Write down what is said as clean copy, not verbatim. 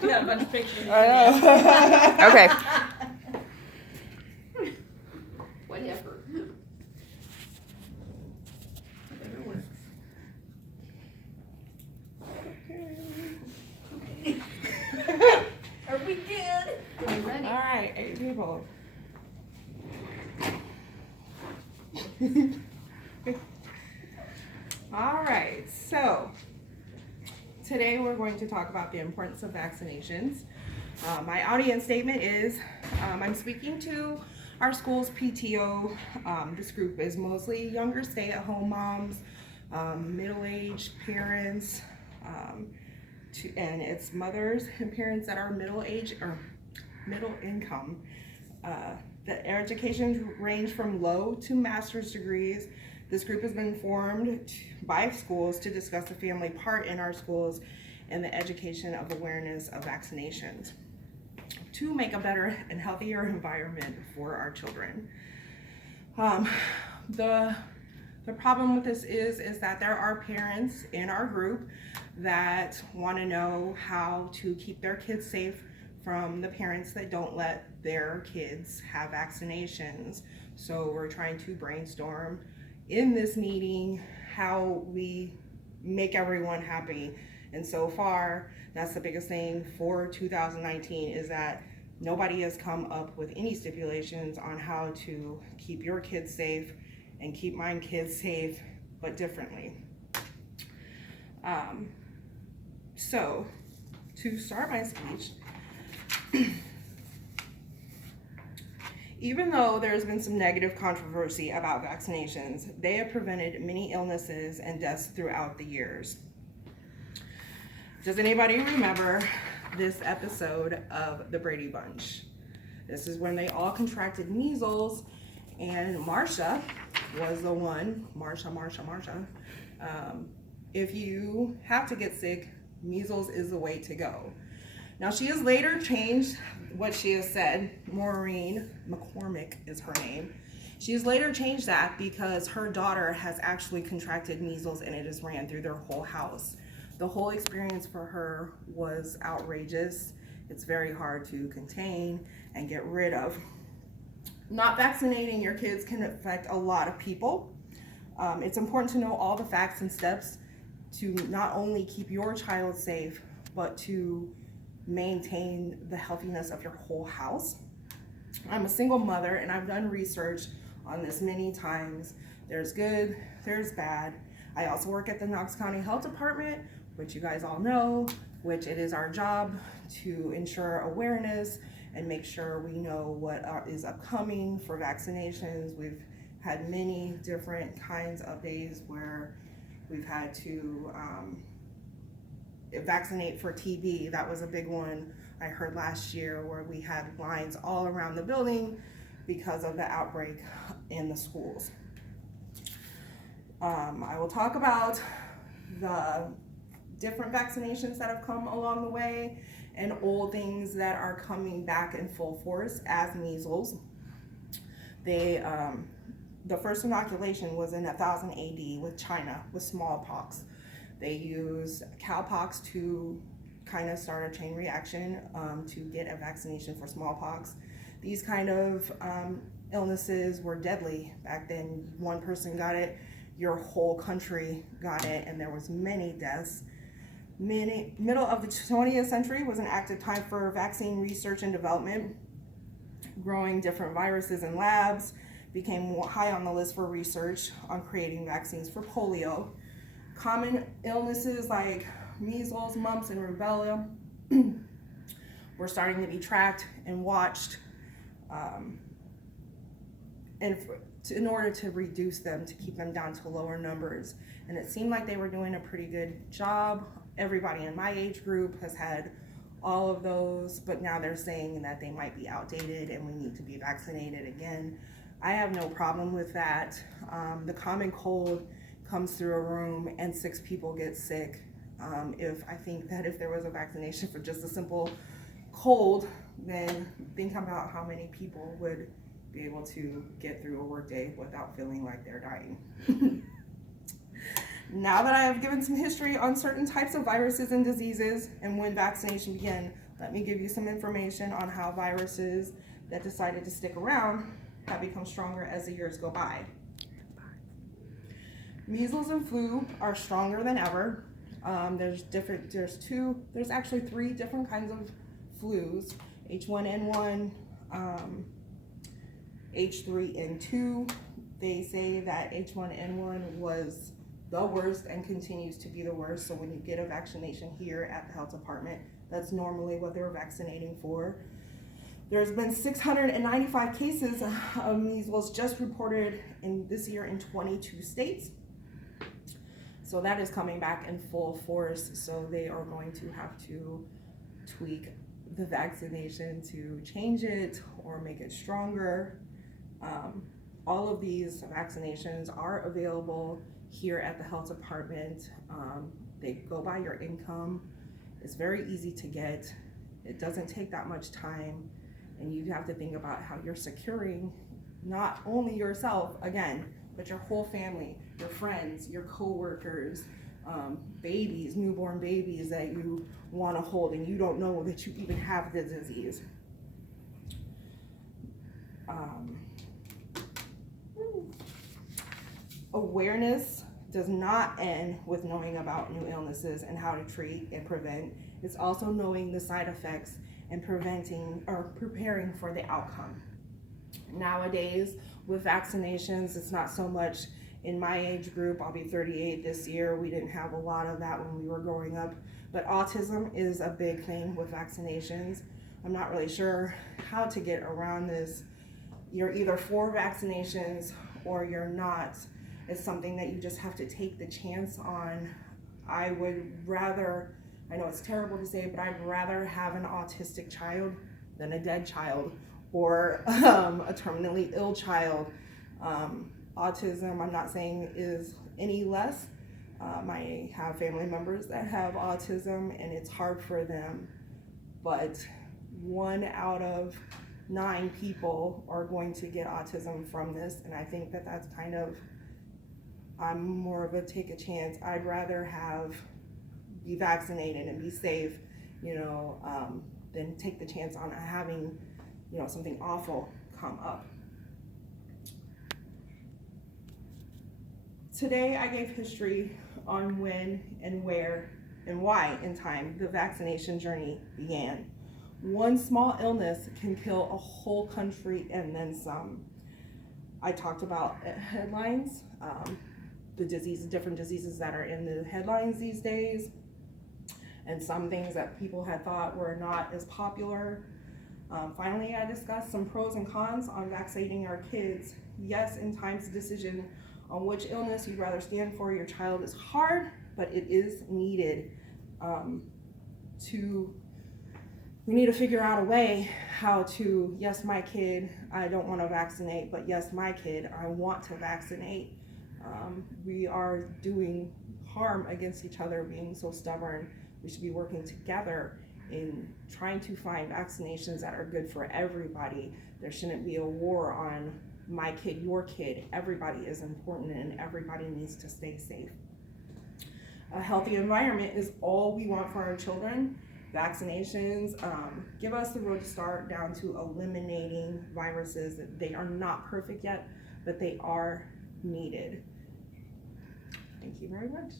Got a bunch of pictures. I know. Okay. Whatever. Are we good? We're ready. All right, 8 people. All right, so today we're going to talk about the importance of vaccinations. My audience statement is, I'm speaking to our school's PTO. This group is mostly younger stay-at-home moms, middle-aged parents, and it's mothers and parents that are middle-aged or middle income. The educations range from low to master's degrees. This group has been formed by schools to discuss the family part in our schools and the education of awareness of vaccinations to make a better and healthier environment for our children. The problem with this is that there are parents in our group that want to know how to keep their kids safe from the parents that don't let their kids have vaccinations. So we're trying to brainstorm in this meeting how we make everyone happy. And so far, that's the biggest thing for 2019 is that nobody has come up with any stipulations on how to keep your kids safe and keep my kids safe, but differently. So to start my speech, even though there's been some negative controversy about vaccinations, they have prevented many illnesses and deaths throughout the years. Does anybody remember this episode of The Brady Bunch? This is when they all contracted measles, and Marsha was the one, Marsha. If you have to get sick, measles is the way to go. Now, she has later changed what she has said. Maureen McCormick is her name. She has later changed that because her daughter has actually contracted measles and it has ran through their whole house. The whole experience for her was outrageous. It's very hard to contain and get rid of. Not vaccinating your kids can affect a lot of people. It's important to know all the facts and steps to not only keep your child safe, but to maintain the healthiness of your whole house. I'm a single mother and I've done research on this many times. There's good, there's bad. I also work at the Knox County Health Department, which you guys all know, which it is our job to ensure awareness and make sure we know what is upcoming for vaccinations. We've had many different kinds of days where we've had to vaccinate for TB. That was a big one I heard last year where we had lines all around the building because of the outbreak in the schools. I will talk about the different vaccinations that have come along the way and old things that are coming back in full force as measles. The first inoculation was in 1000 AD with China with smallpox. They used cowpox to kind of start a chain reaction to get a vaccination for smallpox. These kind of illnesses were deadly back then. One person got it, your whole country got it, and there was many deaths. Middle of the 20th century was an active time for vaccine research and development. Growing different viruses in labs became high on the list for research on creating vaccines for polio. Common illnesses like measles, mumps, and rubella were starting to be tracked and watched in order to reduce them, to keep them down to lower numbers. And it seemed like they were doing a pretty good job. Everybody in my age group has had all of those, but now they're saying that they might be outdated and we need to be vaccinated again. I have no problem with that. The common cold comes through a room and 6 people get sick. I think that if there was a vaccination for just a simple cold, then think about how many people would be able to get through a workday without feeling like they're dying. Now that I have given some history on certain types of viruses and diseases and when vaccination began, let me give you some information on how viruses that decided to stick around have become stronger as the years go by. Measles and flu are stronger than ever. There's actually 3 different kinds of flus: H1N1, H3N2. They say that H1N1 was the worst and continues to be the worst. So when you get a vaccination here at the health department, that's normally what they're vaccinating for. There's been 695 cases of measles just reported in this year in 22 states. So that is coming back in full force. So they are going to have to tweak the vaccination to change it or make it stronger. All of these vaccinations are available here at the health department. They go by your income. It's very easy to get. It doesn't take that much time. And you have to think about how you're securing not only yourself, again, but your whole family, your friends, your co-workers, babies, newborn babies that you want to hold and you don't know that you even have the disease. Awareness does not end with knowing about new illnesses and how to treat and prevent. It's also knowing the side effects and preventing or preparing for the outcome. Nowadays, with vaccinations, it's not so much in my age group. I'll be 38 this year. We didn't have a lot of that when we were growing up, but autism is a big thing with vaccinations. I'm not really sure how to get around this. You're either for vaccinations or you're not. It's something that you just have to take the chance on. I would rather, I know it's terrible to say, but I'd rather have an autistic child than a dead child or a terminally ill child. Autism, I'm not saying is any less. I have family members that have autism and it's hard for them, but 1 out of 9 people are going to get autism from this, and I think that that's kind of, I'm more of a take a chance. I'd rather be vaccinated and be safe, than take the chance on having, something awful come up. Today I gave history on when and where and why in time the vaccination journey began. One small illness can kill a whole country and then some. I talked about headlines, the different diseases that are in the headlines these days, and some things that people had thought were not as popular. Finally, I discussed some pros and cons on vaccinating our kids. Yes, in times the decision on which illness you'd rather stand for your child is hard, but it is needed. We need to figure out a way how to, yes, my kid, I don't want to vaccinate, but yes, my kid, I want to vaccinate. We are doing harm against each other, being so stubborn. We should be working together in trying to find vaccinations that are good for everybody. There shouldn't be a war on my kid, your kid. Everybody is important and everybody needs to stay safe. A healthy environment is all we want for our children. Vaccinations give us the road to start down to eliminating viruses. They are not perfect yet, but they are needed. Thank you very much.